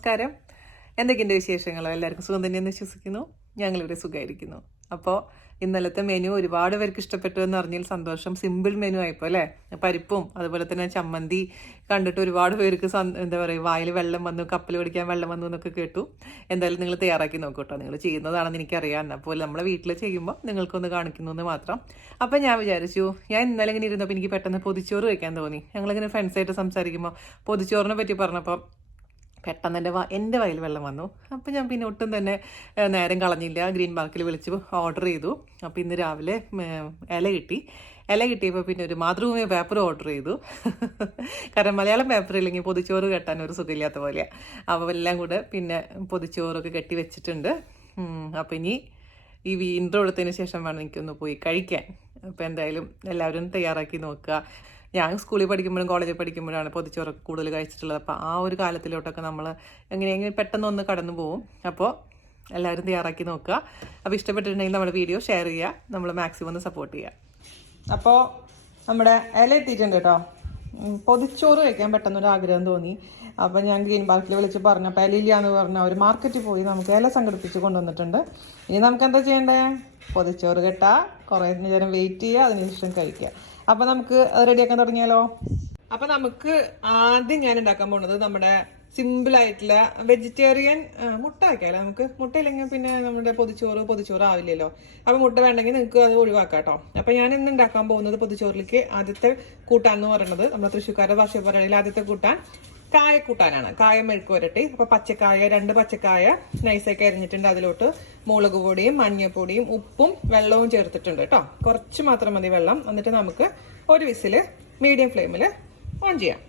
നമസ്കാരം. എന്തൊക്കെയുണ്ട് വിശേഷങ്ങൾ? എല്ലാവർക്കും സുഖം തന്നെയെന്ന് വിശ്വസിക്കുന്നു. ഞങ്ങളിവിടെ സുഖമായിരിക്കുന്നു. അപ്പോൾ ഇന്നലത്തെ മെനു ഒരുപാട് പേർക്ക് ഇഷ്ടപ്പെട്ടു എന്ന് പറഞ്ഞാൽ സന്തോഷം. സിമ്പിൾ മെനു ആയിപ്പോൾ അല്ലേ? പരിപ്പും അതുപോലെ തന്നെ ചമ്മന്തി കണ്ടിട്ട് ഒരുപാട് പേർക്ക് എന്താ പറയുക, വായിൽ വെള്ളം വന്നു, കപ്പൽ പിടിക്കാൻ വെള്ളം വന്നു എന്നൊക്കെ കേട്ടു. എന്തായാലും നിങ്ങൾ തയ്യാറാക്കി നോക്കൂ കേട്ടോ. നിങ്ങൾ ചെയ്യുന്നതാണെന്ന് എനിക്കറിയാം. എന്നാൽ പോലും നമ്മളെ വീട്ടിൽ ചെയ്യുമ്പോൾ നിങ്ങൾക്കൊന്ന് കാണിക്കുന്നു എന്ന് മാത്രം. അപ്പം ഞാൻ വിചാരിച്ചു, ഞാൻ ഇന്നലെ ഇങ്ങനെ ഇരുന്നപ്പോൾ എനിക്ക് പെട്ടെന്ന് പൊതിച്ചോറ് വയ്ക്കാൻ തോന്നി. ഞങ്ങളിങ്ങനെ ഫ്രണ്ട്സായിട്ട് സംസാരിക്കുമ്പോൾ പൊതിച്ചോറിനെ പറ്റി പറഞ്ഞപ്പോൾ പെട്ടെന്ന് എൻ്റെ വായിൽ വെള്ളം വന്നു. അപ്പോൾ ഞാൻ പിന്നെ ഒട്ടും തന്നെ നേരം കളഞ്ഞില്ല. ഗ്രീൻ പാർക്കിൽ വിളിച്ച് ഓർഡർ ചെയ്തു. അപ്പോൾ ഇന്ന് രാവിലെ ഇല കിട്ടിയപ്പോൾ പിന്നെ ഒരു മാതൃഭൂമി പേപ്പർ ഓർഡർ ചെയ്തു. കാരണം മലയാളം പേപ്പർ ഇല്ലെങ്കിൽ പൊതിച്ചോറ് കെട്ടാൻ ഒരു സുഖമില്ലാത്ത പോലെയാണ്. അപ്പോൾ എല്ലാം കൂടെ പിന്നെ പൊതിച്ചോറൊക്കെ കെട്ടി വെച്ചിട്ടുണ്ട്. അപ്പോൾ ഇനി ഈ ഇൻട്രോ എടുത്തതിന് ശേഷം വേണം എനിക്കൊന്ന് പോയി കഴിക്കാൻ. അപ്പോൾ എന്തായാലും എല്ലാവരും തയ്യാറാക്കി നോക്കുക. ഞാൻ സ്കൂളിൽ പഠിക്കുമ്പോഴും കോളേജിൽ പഠിക്കുമ്പോഴാണ് പൊതിച്ചോറൊക്കെ കൂടുതൽ കഴിച്ചിട്ടുള്ളത്. അപ്പോൾ ആ ഒരു കാലത്തിലോട്ടൊക്കെ നമ്മൾ എങ്ങനെയെങ്കിലും പെട്ടെന്നൊന്ന് കടന്നു പോകും. അപ്പോൾ എല്ലാവരും തയ്യാറാക്കി നോക്കുക. അപ്പോൾ ഇഷ്ടപ്പെട്ടിട്ടുണ്ടെങ്കിൽ നമ്മുടെ വീഡിയോ ഷെയർ ചെയ്യുക, നമ്മൾ മാക്സിമം ഒന്ന് സപ്പോർട്ട് ചെയ്യുക. അപ്പോൾ നമ്മുടെ ഇല എത്തിയിട്ടുണ്ട് കേട്ടോ. പൊതിച്ചോറ് കഴിക്കാൻ പെട്ടെന്നൊരു ആഗ്രഹം തോന്നി. അപ്പോൾ ഞാൻ ഗ്രീൻ പാർക്കിൽ വിളിച്ച് പറഞ്ഞപ്പോൾ ഇലയില്ല എന്ന് പറഞ്ഞാൽ ഒരു മാർക്കറ്റിൽ പോയി നമുക്ക് ഇല സംഘടിപ്പിച്ച് കൊണ്ടുവന്നിട്ടുണ്ട്. ഇനി നമുക്ക് എന്താ ചെയ്യേണ്ടേ? പൊതിച്ചോറ് കെട്ടുക, കുറേ നേരം വെയിറ്റ് ചെയ്യുക, അതിനുശേഷം കഴിക്കുക. അപ്പോൾ നമുക്ക് റെഡിയാക്കാൻ തുടങ്ങിയാലോ? അപ്പോൾ നമുക്ക് ആദ്യം ഞാൻ ഉണ്ടാക്കാൻ പോകുന്നത് നമ്മുടെ സിമ്പിളായിട്ടുള്ള വെജിറ്റേറിയൻ മുട്ട വയ്ക്കാമല്ലോ. നമുക്ക് മുട്ടയില്ലെങ്കിൽ പിന്നെ നമ്മുടെ പൊതിച്ചോറ് ആവില്ലല്ലോ. അപ്പോൾ മുട്ട വേണ്ടെങ്കിൽ നിങ്ങൾക്ക് അത് ഒഴിവാക്കാം കേട്ടോ. അപ്പോൾ ഞാൻ ഇന്ന് ഉണ്ടാക്കാൻ പോകുന്നത് പൊതിച്ചോറിലേക്ക് ആദ്യത്തെ കൂട്ടാൻ എന്ന് പറയുന്നത് നമ്മുടെ തൃശ്ശൂർക്കാരുടെ ഭാഷയിൽ ആദ്യത്തെ കൂട്ടാൻ കായക്കൂട്ടാനാണ്. കായ മെഴുക്ക് വരട്ടി. അപ്പോൾ പച്ചക്കായ 2 പച്ചക്കായ നൈസാക്കി അരിഞ്ഞിട്ടുണ്ട്. അതിലോട്ട് മുളക് പൊടിയും മഞ്ഞൾപ്പൊടിയും ഉപ്പും വെള്ളവും ചേർത്തിട്ടുണ്ട് കേട്ടോ. കുറച്ച് മാത്രം മതി വെള്ളം. എന്നിട്ട് നമുക്ക് ഒരു വിസിൽ മീഡിയം ഫ്ലെയിമിൽ ഓൺ ചെയ്യാം.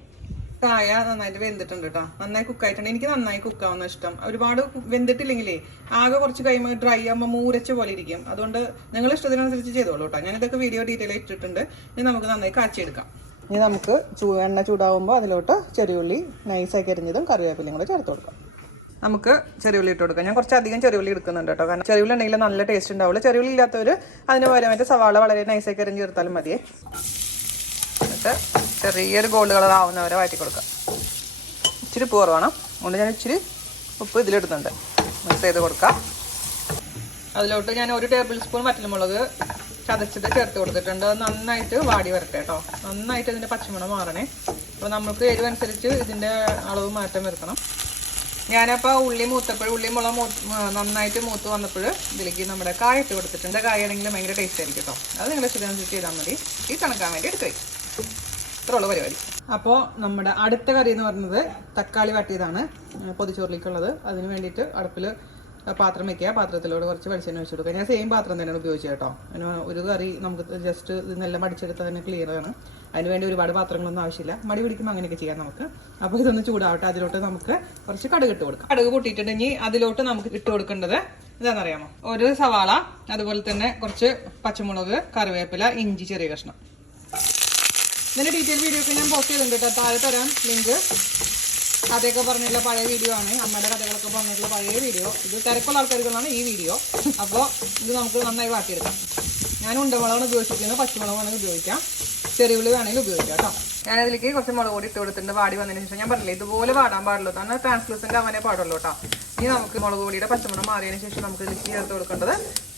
കായ നന്നായിട്ട് വെന്തിട്ടുണ്ട് കേട്ടോ. നന്നായി കുക്കായിട്ടുണ്ട്. എനിക്ക് നന്നായി കുക്കാവുന്ന ഇഷ്ടം. ഒരുപാട് വെന്തിട്ടില്ലെങ്കിലേ ആകെ കുറച്ച് കഴിയുമ്പോൾ ഡ്രൈ ആകുമ്പോൾ മൂരച്ച പോലെ ഇരിക്കും. അതുകൊണ്ട് നിങ്ങൾ ഇഷ്ടത്തിനനുസരിച്ച് ചെയ്തോളൂ കേട്ടോ. ഞാനിതൊക്കെ വീഡിയോ ഡീറ്റെയിൽ ഇട്ടിട്ടുണ്ട്. ഇനി നമുക്ക് നന്നായി കാച്ചിയെടുക്കാം. ഇനി നമുക്ക് എണ്ണ ചൂടാവുമ്പോൾ അതിലോട്ട് ചെറിയുള്ളി നൈസാക്കി അരിഞ്ഞതും കറിവേപ്പിലയും കൂടെ ചേർത്ത് കൊടുക്കാം. നമുക്ക് ചെറിയുള്ളി ഇട്ട് കൊടുക്കാം. ഞാൻ കുറച്ചധികം ചെറിയുള്ളി എടുക്കുന്നുണ്ട് കേട്ടോ. കാരണം ചെറിയുള്ളി ഉണ്ടെങ്കിൽ നല്ല ടേസ്റ്റ് ഉണ്ടാവുള്ളൂ. ചെറിയുള്ളി ഇല്ലാത്തവർ അതിന് പകരമായിട്ട് സവാള വളരെ നൈസാക്കി അരിഞ്ഞ് ചേർത്താലും മതിയേ. എന്നിട്ട് ചെറിയൊരു ഗോൾഡ് കളർ ആവുന്നവരെ വഴറ്റി കൊടുക്കാം. ഇച്ചിരി ഉപ്പ് കുറവാണ്, അതുകൊണ്ട് ഞാൻ ഇച്ചിരി ഉപ്പ് ഇതിലിടുന്നുണ്ട്. മിക്സ് ചെയ്ത് കൊടുക്കാം. അതിലോട്ട് ഞാൻ 1 ടേബിൾ സ്പൂൺ വറ്റൽമുളക് ചതച്ചത് ചേർത്ത് കൊടുത്തിട്ടുണ്ട്. നന്നായിട്ട് വാടി വരട്ടെ കേട്ടോ. നന്നായിട്ട് ഇതിൻ്റെ പച്ചമണം മാറണേ. അപ്പോൾ നമുക്ക് എരിവനുസരിച്ച് ഇതിൻ്റെ അളവ് മാറ്റം വരുത്തണം. ഞാനപ്പോൾ ഉള്ളി മുളക് നന്നായിട്ട് മൂത്ത് വന്നപ്പോൾ ഇതിലേക്ക് നമ്മുടെ കായ ഇട്ട് കൊടുത്തിട്ടുണ്ട്. കായ ആണെങ്കിൽ ഭയങ്കര ടേസ്റ്റ് ആയിരിക്കും കേട്ടോ. അത് നിങ്ങൾ ഇഷ്ടത്തിനനുസരിച്ച് ചെയ്താൽ മതി. ഈ കണക്കാൻ വേണ്ടി എടുക്കുക. ഇത്രയുള്ള പരിപാടി. അപ്പോൾ നമ്മുടെ അടുത്ത കറി എന്ന് പറയുന്നത് തക്കാളി വാട്ടിയതാണ് പൊതിച്ചോറിലേക്കുള്ളത്. അതിന് വേണ്ടിയിട്ട് അടുപ്പിൽ പാത്രം വയ്ക്കുക. പാത്രത്തിലോട് കുറച്ച് വെളിച്ചെണ്ണ ഒഴിച്ച് കൊടുക്കുക. ഞാൻ സെയിം പാത്രം തന്നെയാണ് ഉപയോഗിച്ചത് കേട്ടോ. അതിന് ഒരു കറി നമുക്ക് ജസ്റ്റ് ഇതെല്ലാം മടിച്ചെടുത്താൽ തന്നെ ക്ലിയർ ആണ്. അതിനുവേണ്ടി ഒരുപാട് പാത്രങ്ങളൊന്നും ആവശ്യമില്ല. മടി പിടിക്കുമ്പോൾ അങ്ങനെയൊക്കെ ചെയ്യാം നമുക്ക്. അപ്പോൾ ഇതൊന്ന് ചൂടാവട്ടെ. അതിലോട്ട് നമുക്ക് കുറച്ച് കടുക് ഇട്ട് കൊടുക്കാം. കടുക് പൊട്ടിയിട്ടുണ്ടെങ്കിൽ അതിലോട്ട് നമുക്ക് ഇട്ട് കൊടുക്കേണ്ടത് എന്താണെന്നറിയാമോ? 1 സവാള, അതുപോലെ തന്നെ കുറച്ച് പച്ചമുളക്, കറിവേപ്പില, ഇഞ്ചി ചെറിയ കഷ്ണം. ഇതിൻ്റെ ഡീറ്റെയിൽ വീഡിയോ ഒക്കെ ഞാൻ പോസ്റ്റ് ചെയ്തിട്ടുണ്ട് കേട്ടോ. താഴെ തരാം ലിങ്ക്. കഥയൊക്കെ പറഞ്ഞിട്ടുള്ള പഴയ വീഡിയോ ആണ്. അമ്മയുടെ കഥകളൊക്കെ പറഞ്ഞിട്ടുള്ള പഴയ വീഡിയോ. ഇത് തിരക്കുള്ള ആൾക്കാർക്കുള്ളതാണ് ഈ വീഡിയോ. അപ്പോൾ ഇത് നമുക്ക് നന്നായി വാട്ടിയെടുക്കാം. ഞാൻ ഉണ്ടമുളകാണ് ഉപയോഗിച്ചിരിക്കുന്നത്. പച്ചമുളകാണ് ഉപയോഗിക്കാം. ചെറിയുള്ളി വേണമെങ്കിൽ ഉപയോഗിക്കാം കേട്ടോ. ഞാനതിലേക്ക് കുറച്ച് മുളക് പൊടി ഇട്ട് കൊടുത്തിട്ടുണ്ട്. വാടി വന്നതിന് ശേഷം ഞാൻ പറഞ്ഞില്ലേ ഇതുപോലെ വാടാൻ പാടുള്ളൂ. കാരണം ട്രാൻസ്ലൂസൻ്റ് അവനെ പാടുള്ളൂ കേട്ടോ. ഇനി നമുക്ക് മുളക് പൊടിയുടെ പച്ചമുളക് മാറിയതിന് ശേഷം നമുക്ക് ഇതിലേക്ക് ചേർത്ത് കൊടുക്കേണ്ടത്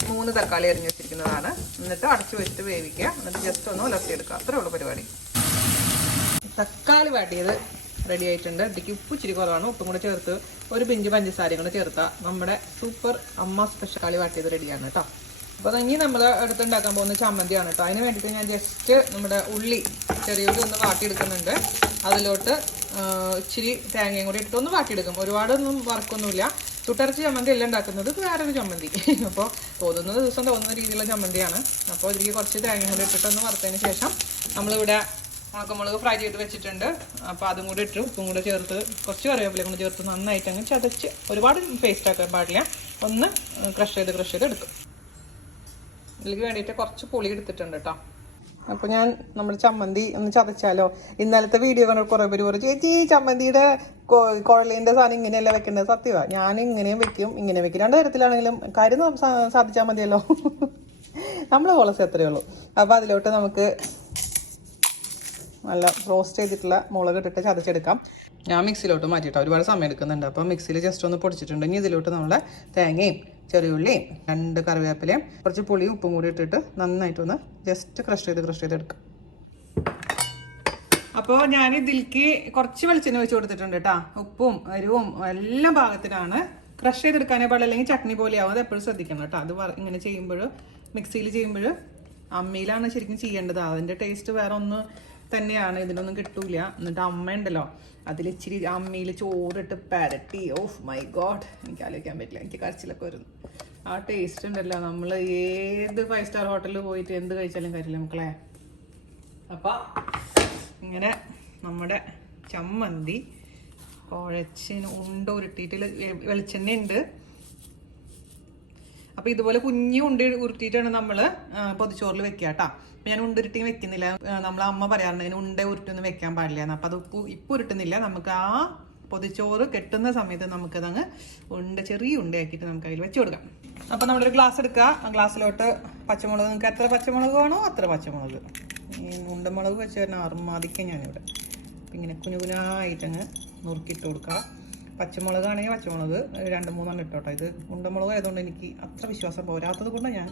3 തക്കാളി അരിഞ്ഞ് വെച്ചിരിക്കുന്നതാണ്. എന്നിട്ട് അടച്ചു വെച്ചിട്ട് വേവിക്കുക. എന്നിട്ട് ജസ്റ്റ് ഒന്ന് ഉലർത്തിയെടുക്കുക. അത്രേ ഉള്ളൂ പരിപാടി. തക്കാളി വാട്ടിയത് റെഡി ആയിട്ടുണ്ട്. ഇതിലേക്ക് ഉപ്പ് ഇച്ചിരി കുറവാണ്. ഉപ്പും കൂടെ ചേർത്ത് ഒരു പിഞ്ച് പഞ്ചസാരയും കൂടെ ചേർത്താൽ നമ്മുടെ സൂപ്പർ അമ്മ സ്പെഷ്യൽ കളി വാട്ടിയത് റെഡിയാണ് കേട്ടോ. അപ്പോൾ ഇനി നമ്മൾ അടുത്തുണ്ടാക്കാൻ പോകുന്ന ചമ്മന്തിയാണ് കേട്ടോ. അതിന് വേണ്ടിയിട്ട് ഞാൻ ജസ്റ്റ് നമ്മുടെ ചെറിയുള്ളി ഒന്ന് വാട്ടിയെടുക്കുന്നുണ്ട്. അതിലോട്ട് ഇച്ചിരി തേങ്ങയും കൂടി ഇട്ട് ഒന്ന് വാട്ടിയെടുക്കും. ഒരുപാടൊന്നും വറക്കൊന്നുമില്ല. ചുട്ടരച്ച് ചമ്മന്തി എല്ലാം ഉണ്ടാക്കുന്നത് വേറൊരു ചമ്മന്തി. അപ്പോൾ തോന്നുന്ന ദിവസം തോന്നുന്ന രീതിയിലുള്ള ചമ്മന്തിയാണ്. അപ്പോൾ ഇതിലേക്ക് കുറച്ച് തേങ്ങയും കൂടി ഇട്ടിട്ടൊന്ന് വറുത്തതിന് ശേഷം നമ്മളിവിടെ ഉണക്കമുളക് ഫ്രൈ ചെയ്ത് വെച്ചിട്ടുണ്ട്. അപ്പോൾ അതും കൂടി ഇട്ട് ഉപ്പും കൂടെ ചേർത്ത് കുറച്ച് കറിവേപ്പിലയും കൂടി ചേർത്ത് നന്നായിട്ട് അങ്ങ് ചതച്ച്, ഒരുപാട് പേസ്റ്റ് ആക്കാൻ പാടില്ല, ഒന്ന് ക്രഷ് ചെയ്ത് എടുക്കും. ഇതിലേക്ക് വേണ്ടിയിട്ട് കുറച്ച് പുളി എടുത്തിട്ടുണ്ട് കേട്ടോ. അപ്പോൾ ഞാൻ നമ്മുടെ ചമ്മന്തി ഒന്ന് ചതച്ചാലോ? ഇന്നലത്തെ വീഡിയോ കണ്ട കുറേ പേര് പറയും, ചേച്ചി ചമ്മന്തിയുടെ കുഴലിൻ്റെ സാധനം ഇങ്ങനെയല്ല വെക്കേണ്ടത്. സത്യമാണ്, ഞാൻ ഇങ്ങനെയും വെക്കും ഇങ്ങനെ വെക്കും. 2 തരത്തിലാണെങ്കിലും കാര്യം സാധിച്ചാൽ മതിയല്ലോ. നമ്മൾ പോളിസി അത്രയേ ഉള്ളൂ. അപ്പോൾ അതിലോട്ട് നമുക്ക് നല്ല റോസ്റ്റ് ചെയ്തിട്ടുള്ള മുളക് ഇട്ടിട്ട് ചതച്ചെടുക്കാം. ഞാൻ മിക്സിയിലോട്ട് മാറ്റിയിട്ടോ, ഒരുപാട് സമയം എടുക്കുന്നുണ്ട്. അപ്പോൾ മിക്സിയിൽ ജസ്റ്റ് ഒന്ന് പൊടിച്ചിട്ടുണ്ട്. ഇനി ഇതിലോട്ട് നമ്മളെ തേങ്ങയും ചെറിയുള്ളിയും 2 കറിവേപ്പിലയും കുറച്ച് പുളിയും ഉപ്പും കൂടി ഇട്ടിട്ട് നന്നായിട്ടൊന്ന് ജസ്റ്റ് ക്രഷ് ചെയ്തെടുക്കാം. അപ്പോൾ ഞാൻ ഇതിലേക്ക് കുറച്ച് വെളിച്ചെണ്ണ വെച്ച് കൊടുത്തിട്ടുണ്ട് കേട്ടോ. ഉപ്പും എരിവും എല്ലാം പാകത്തിനാണ്. ക്രഷ് ചെയ്തെടുക്കാനേ പാടില്ല, അല്ലെങ്കിൽ ചട്നി പോലെയാവും. അത് എപ്പോഴും ശ്രദ്ധിക്കണം കേട്ടോ. അത് ഇങ്ങനെ ചെയ്യുമ്പോൾ, മിക്സിയിൽ ചെയ്യുമ്പോൾ അമ്മിയിലാണ് ശരിക്കും ചെയ്യേണ്ടത്. അതിൻ്റെ ടേസ്റ്റ് വേറെ ഒന്ന് തന്നെയാണ്, ഇതിനൊന്നും കിട്ടൂല. എന്നിട്ട് അമ്മ ഉണ്ടല്ലോ, അതിലിച്ചിരി അമ്മിയിൽ ചോറിട്ട് പരട്ടി, ഓഫ് മൈ ഗോഡ്, എനിക്ക് ആലോചിക്കാൻ പറ്റില്ല, എനിക്ക് കരച്ചിലൊക്കെ വരുന്നു. ആ ടേസ്റ്റ് ഉണ്ടല്ലോ, നമ്മൾ ഏത് 5 സ്റ്റാർ ഹോട്ടലിൽ പോയിട്ട് എന്ത് കഴിച്ചാലും കാര്യമില്ല മക്കളെ. അപ്പം ഇങ്ങനെ നമ്മുടെ ചമ്മന്തി കുഴച്ചിന് ഉണ്ട ഉരുട്ടിയിട്ട് വെളിച്ചെണ്ണ ഉണ്ട്. അപ്പോൾ ഇതുപോലെ കുഞ്ഞു ഉരുട്ടിയിട്ടാണ് നമ്മൾ പൊതിച്ചോറിൽ വെക്കുക കേട്ടോ. ഞാൻ ഉണ്ടുരുട്ടി വെക്കുന്നില്ല. നമ്മളെ അമ്മ പറയാറുണ്ട് ഇങ്ങനെ ഉണ്ട ഉരുട്ടൊന്നും വെക്കാൻ പാടില്ല എന്ന്. അപ്പോൾ അത് ഇപ്പം ഉരുട്ടുന്നില്ല. നമുക്ക് ആ പൊതിച്ചോറ് കെട്ടുന്ന സമയത്ത് നമുക്കതങ്ങ് ചെറിയ ഉണ്ടയാക്കിയിട്ട് നമുക്ക് അതിൽ വെച്ച് കൊടുക്കാം. അപ്പോൾ നമ്മളൊരു ഗ്ലാസ് എടുക്കുക. ആ ഗ്ലാസ്സിലോട്ട് പച്ചമുളക്, നിങ്ങൾക്ക് എത്ര പച്ചമുളക് വേണോ അത്ര പച്ചമുളക്. ഈ ഉണ്ടമുളക് വെച്ച് തന്നെ അറുമാദിക്കാം ഞാനിവിടെ. അപ്പം ഇങ്ങനെ കുനുകുനായിട്ടങ്ങ് നുറുക്കിയിട്ട് കൊടുക്കുക. പച്ചമുളകാണെങ്കിൽ പച്ചമുളക് 2-3 ഇട്ടോട്ടോ. ഇത് ഉണ്ടമുളക് ആയതുകൊണ്ട് എനിക്ക് അത്ര വിശ്വാസം പോരാത്തത് കൊണ്ട് ഞാൻ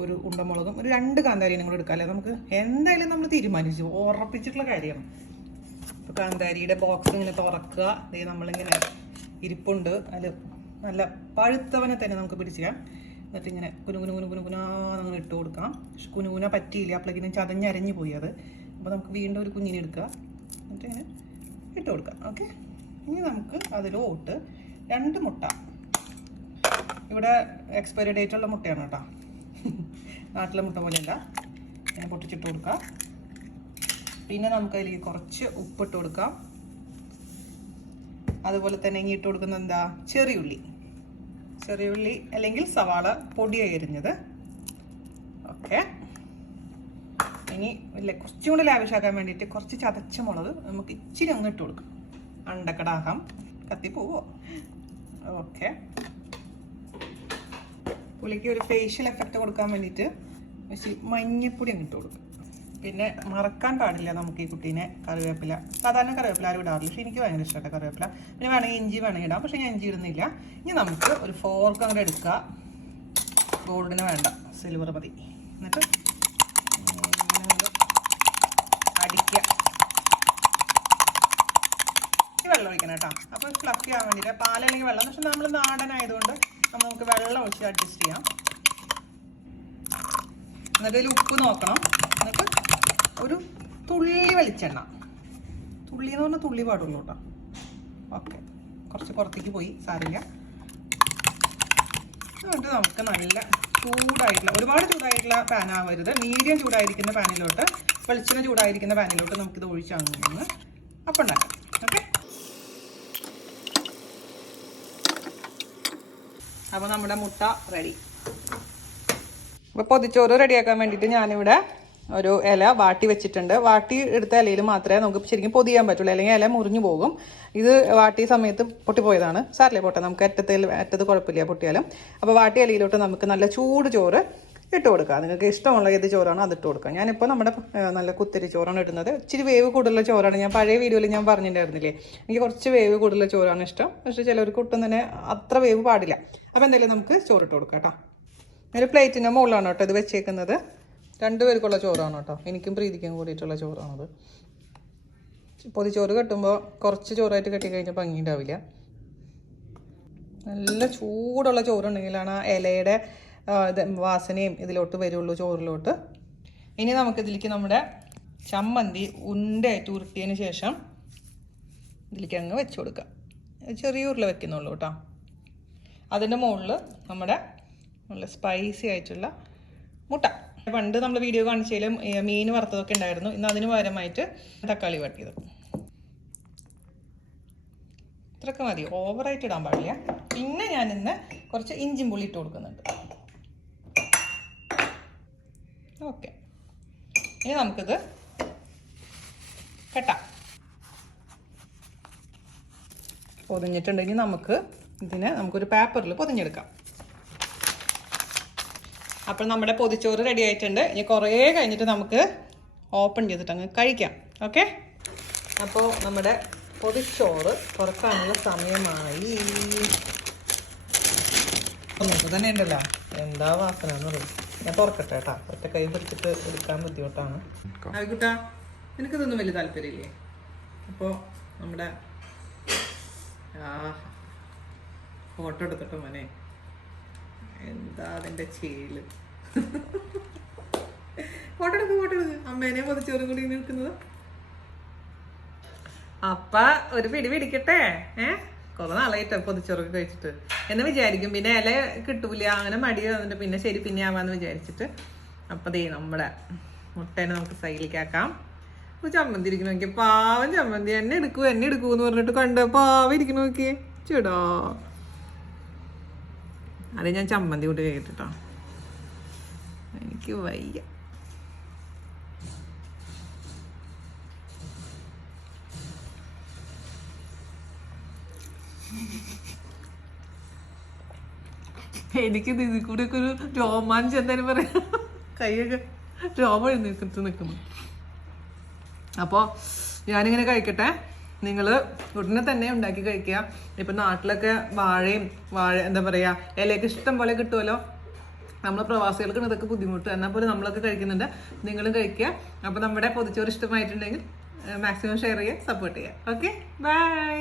ഒരു ഉണ്ടമുളകും ഒരു 2 കാന്താരിയും കൂടെ എടുക്കാം. അല്ലേ നമുക്ക് എന്തായാലും നമ്മൾ തീരുമാനിച്ചു, ഉറപ്പിച്ചിട്ടുള്ള കാര്യമാണ്. ഇപ്പോൾ കാന്താരിയുടെ ബോക്സ് ഇങ്ങനെ തുറക്കുക. നമ്മളിങ്ങനെ ഇരിപ്പുണ്ട്, അതിൽ നല്ല പഴുത്തവനെ തന്നെ നമുക്ക് പിടിച്ചാൽ. എന്നിട്ട് ഇങ്ങനെ കുനുകുനാ നമ്മൾ ഇട്ട് കൊടുക്കാം. കുനുകുന പറ്റിയില്ല, അപ്പോഴേക്കിനും ചതഞ്ഞരഞ്ഞു പോയി അത്. അപ്പോൾ നമുക്ക് വീണ്ടും ഒരു കുഞ്ഞിനെ എടുക്കുക, എന്നിട്ട് ഇങ്ങനെ ഇട്ട് കൊടുക്കാം. ഓക്കെ, ഇനി നമുക്ക് അതിലോട്ട് 2 മുട്ട. ഇവിടെ എക്സ്പയറി ഡേറ്റ് ഉള്ള മുട്ടയാണ് കേട്ടോ, നാട്ടിലെ മുട്ട പോലെയല്ല. ഇങ്ങനെ പൊട്ടിച്ചിട്ട് കൊടുക്കാം. പിന്നെ നമുക്ക് അതിലേക്ക് കുറച്ച് ഉപ്പിട്ട് കൊടുക്കാം. അതുപോലെ തന്നെ ഇനി ഇട്ട് കൊടുക്കുന്നത് എന്താ, ചെറിയുള്ളി അല്ലെങ്കിൽ സവാള പൊടിയായി എരിഞ്ഞത്. ഓക്കെ, ഇനി കുറച്ചും കൂടെ ലാവിഷാക്കാൻ വേണ്ടിയിട്ട് കുറച്ച് ചതച്ച മുളക് നമുക്ക് ഇച്ചിരി അങ്ങ് ഇട്ട് കൊടുക്കാം. അണ്ടക്കടാഹം കത്തിപ്പോവോ. ഓക്കെ, പുളിക്ക് ഒരു ഫേഷ്യൽ എഫക്റ്റ് കൊടുക്കാൻ വേണ്ടിയിട്ട് മഞ്ഞപ്പൊടി അങ്ങ് ഇട്ട് കൊടുക്കും. പിന്നെ മറക്കാൻ പാടില്ല നമുക്ക് ഈ കുട്ടീനെ കറിവേപ്പില. സാധാരണ കറിവേപ്പില ആരും ഇടാറില്ല, പക്ഷേ എനിക്ക് ഭയങ്കര ഇഷ്ടമാണ് കറിവേപ്പില. പിന്നെ വേണമെങ്കിൽ ഇഞ്ചി വേണമെങ്കിൽ ഇടാം, പക്ഷേ ഞാൻ ഇഞ്ചി ഇടുന്നില്ല. ഇനി നമുക്ക് ഒരു ഫോർക്ക് അങ്ങോട്ട് എടുക്കുക. ഗോൾഡിന് വേണ്ട, സിൽവർ മതി. എന്നിട്ട് അടിക്കുക. വെള്ളം ഒഴിക്കണം കേട്ടോ. അപ്പോൾ ഫ്ലഫി ആവാൻ വേണ്ടിയിട്ട് പാലല്ലെങ്കിൽ വെള്ളം. പക്ഷെ നമ്മൾ നാടനായതുകൊണ്ട് നമുക്ക് വെള്ളം ഒഴിച്ച് അഡ്ജസ്റ്റ് ചെയ്യാം. എന്നിട്ട് ഇതിൽ ഉപ്പ് നോക്കണം. എന്നിട്ട് ഒരു തുള്ളി വെളിച്ചെണ്ണ, തുള്ളി എന്ന് പറഞ്ഞാൽ തുള്ളി പാടുള്ളൂ കേട്ടോ. ഓക്കെ, കുറച്ച് പുറത്തേക്ക് പോയി, സാരില്ല. എന്നിട്ട് നമുക്ക് നല്ല ചൂടായിട്ടുള്ള, ഒരുപാട് ചൂടായിട്ടുള്ള പാനാവരുത്, മീഡിയം ചൂടായിരിക്കുന്ന പാനിലോട്ട്, വെളിച്ചെണ്ണ ചൂടായിരിക്കുന്ന പാനിലോട്ട് നമുക്കിത് ഒഴിച്ചങ്ങ് അപ്പം ഉണ്ടാക്കാം. ഓക്കെ, അപ്പോൾ നമ്മുടെ മുട്ട റെഡി. അപ്പോൾ പൊതിച്ചോറ് റെഡിയാക്കാൻ വേണ്ടിയിട്ട് ഞാനിവിടെ ഒരു ഇല വാട്ടി വെച്ചിട്ടുണ്ട്. വാട്ടി എടുത്ത ഇലയിൽ മാത്രമേ നമുക്ക് ശരിക്കും പൊതിയാൻ പറ്റുള്ളൂ, അല്ലെങ്കിൽ ഇല മുറിഞ്ഞു പോകും. ഇത് വാട്ടിയ സമയത്ത് പൊട്ടിപ്പോയതാണ്. സാറില്ലേ പോട്ടെ, നമുക്ക് അറ്റത്ത് കുഴപ്പമില്ല പൊട്ടിയാലും. അപ്പോൾ വാട്ടിയ ഇലയിലോട്ട് നമുക്ക് നല്ല ചൂട് ചോറ് ഇട്ട് കൊടുക്കുക. നിങ്ങൾക്ക് ഇഷ്ടമുള്ള ഏത് ചോറാണോ അതിട്ട് കൊടുക്കുക. ഞാനിപ്പോൾ നമ്മുടെ നല്ല കുത്തിരി ചോറാണ് ഇടുന്നത്. ഇച്ചിരി വേവ് കൂടുതലുള്ള ചോറാണ്. ഞാൻ പഴയ വീഡിയോയിൽ ഞാൻ പറഞ്ഞിട്ടുണ്ടായിരുന്നില്ലേ, എനിക്ക് കുറച്ച് വേവ് കൂടുതലുള്ള ചോറാണ് ഇഷ്ടം. പക്ഷേ ചിലർക്ക് ഒട്ടും തന്നെ അത്ര വേവ് പാടില്ല. അപ്പോൾ എന്തായാലും നമുക്ക് ചോറിട്ട് കൊടുക്കാം കേട്ടോ. ഒരു പ്ലേറ്റിൻ്റെ മുകളിലാണ് കേട്ടോ ഇത് വെച്ചേക്കുന്നത്. 2 പേർക്കുള്ള ചോറാണ് കേട്ടോ, എനിക്കും പ്രീതിക്കും കൂടിയിട്ടുള്ള ചോറാണത്. പൊതിച്ചോറ് കെട്ടുമ്പോൾ കുറച്ച് ചോറായിട്ട് കെട്ടിക്കഴിഞ്ഞാൽ ഭംഗി ഉണ്ടാവില്ല. നല്ല ചൂടുള്ള ചോറുണ്ടെങ്കിലാണ് ആ ഇലയുടെ വാസനയും ഇതിലോട്ട് വരുള്ളൂ, ചോറിലോട്ട്. ഇനി നമുക്കിതിലേക്ക് നമ്മുടെ ചമ്മന്തി ഉണ്ടയായിട്ട് ഉരുട്ടിയതിന് ശേഷം ഇതിലേക്ക് അങ്ങ് വെച്ച് കൊടുക്കാം. ചെറിയ ഉരുള വെക്കുന്നുള്ളൂ കേട്ടോ. അതിൻ്റെ മുകളിൽ നമ്മുടെ നല്ല സ്പൈസി ആയിട്ടുള്ള മുട്ട. പണ്ട് നമ്മൾ വീഡിയോ കാണിച്ചാലും മീൻ വറുത്തതൊക്കെ ഉണ്ടായിരുന്നു. ഇന്ന് അതിന് പകരമായിട്ട് തക്കാളി വട്ടിയത്. ഇത്രയൊക്കെ മതി, ഓവറായിട്ട് ഇടാൻ പാടില്ല. പിന്നെ ഞാൻ ഇന്ന് കുറച്ച് ഇഞ്ചിയും പുളി ഇട്ട് കൊടുക്കുന്നുണ്ട്. ഓക്കെ, ഇനി നമുക്കിത് കെട്ടാം. പൊതിഞ്ഞിട്ടുണ്ടെങ്കിൽ നമുക്കൊരു പേപ്പറിൽ പൊതിഞ്ഞെടുക്കാം. അപ്പോൾ നമ്മുടെ പൊതിച്ചോറ് റെഡി ആയിട്ടുണ്ട്. ഇനി കുറേ കഴിഞ്ഞിട്ട് നമുക്ക് ഓപ്പൺ ചെയ്തിട്ട് അങ്ങ് കഴിക്കാം. ഓക്കെ, അപ്പോൾ നമ്മുടെ പൊതിച്ചോറ് തുറക്കാനുള്ള സമയമായി. നമുക്ക് തന്നെ ഉണ്ടല്ലോ എന്താ വാസന എന്ന് പറയും. ഞാൻ തുറക്കട്ടെ കേട്ടാ, ഒറ്റ കൈ പിടിച്ചിട്ട് എടുക്കാൻ ബുദ്ധിമുട്ടാണ്. ആയിക്കോട്ടാ, എനിക്കിതൊന്നും വലിയ താല്പര്യമില്ലേ. അപ്പോൾ നമ്മുടെ ഫോട്ടോ എടുക്കട്ടെ മോനെ. എന്താ അതിൻ്റെ ചേല്. ഫോട്ടോ എടുക്ക്. അമ്മേനെ പൊതിച്ചോറും കൂടി നിൽക്കുന്നത്. അപ്പ ഒരു പിടി പിടിക്കട്ടെ. കുറെ നാളായിട്ട് പൊതിച്ചോറൊക്കെ കഴിച്ചിട്ട് എന്ന് വിചാരിക്കും. പിന്നെ ഇല കിട്ടൂല, അങ്ങനെ മടി വന്നിട്ട് പിന്നെ ശരി പിന്നെ ആവാന്ന് വിചാരിച്ചിട്ട്. അപ്പം ദേ നമ്മുടെ മുട്ടേനെ നമുക്ക് സൈഡിലേക്ക് ആക്കാം. ചമ്മന്തി ഇരിക്കണ നോക്കിയ പാവം ചമ്മന്തി. എന്നെ എടുക്കൂന്ന് പറഞ്ഞിട്ട് കണ്ട പാവം ഇരിക്കണ നോക്കിയേ ചേടാ. അത് ഞാൻ ചമ്മന്തി കൂട്ടി കഴിക്കട്ടോ, എനിക്ക് വയ്യ. എനിക്ക് ഇതിൽ കൂടെ ഒക്കെ ഒരു രോമാഞ്ചം എന്തായാലും പറയാം. കൈയൊക്കെ രോമം എഴുന്നേറ്റ് നിൽക്കുന്നു. അപ്പോൾ ഞാനിങ്ങനെ കഴിക്കട്ടെ. നിങ്ങൾ ഉടനെ തന്നെ ഉണ്ടാക്കി കഴിക്കുക. ഇപ്പം നാട്ടിലൊക്കെ വാഴ എന്താ പറയുക, ഇലയൊക്കെ ഇഷ്ടം പോലെ കിട്ടുമല്ലോ. നമ്മൾ പ്രവാസികൾക്ക് ഇതൊക്കെ ബുദ്ധിമുട്ട്. എന്നാൽ പോലും നമ്മളൊക്കെ കഴിക്കുന്നുണ്ട്. നിങ്ങളും കഴിക്കുക. അപ്പോൾ നമ്മുടെ പൊതിച്ചോറ് ഇഷ്ടമായിട്ടുണ്ടെങ്കിൽ മാക്സിമം ഷെയർ ചെയ്യുക, സപ്പോർട്ട് ചെയ്യുക. Okay, by.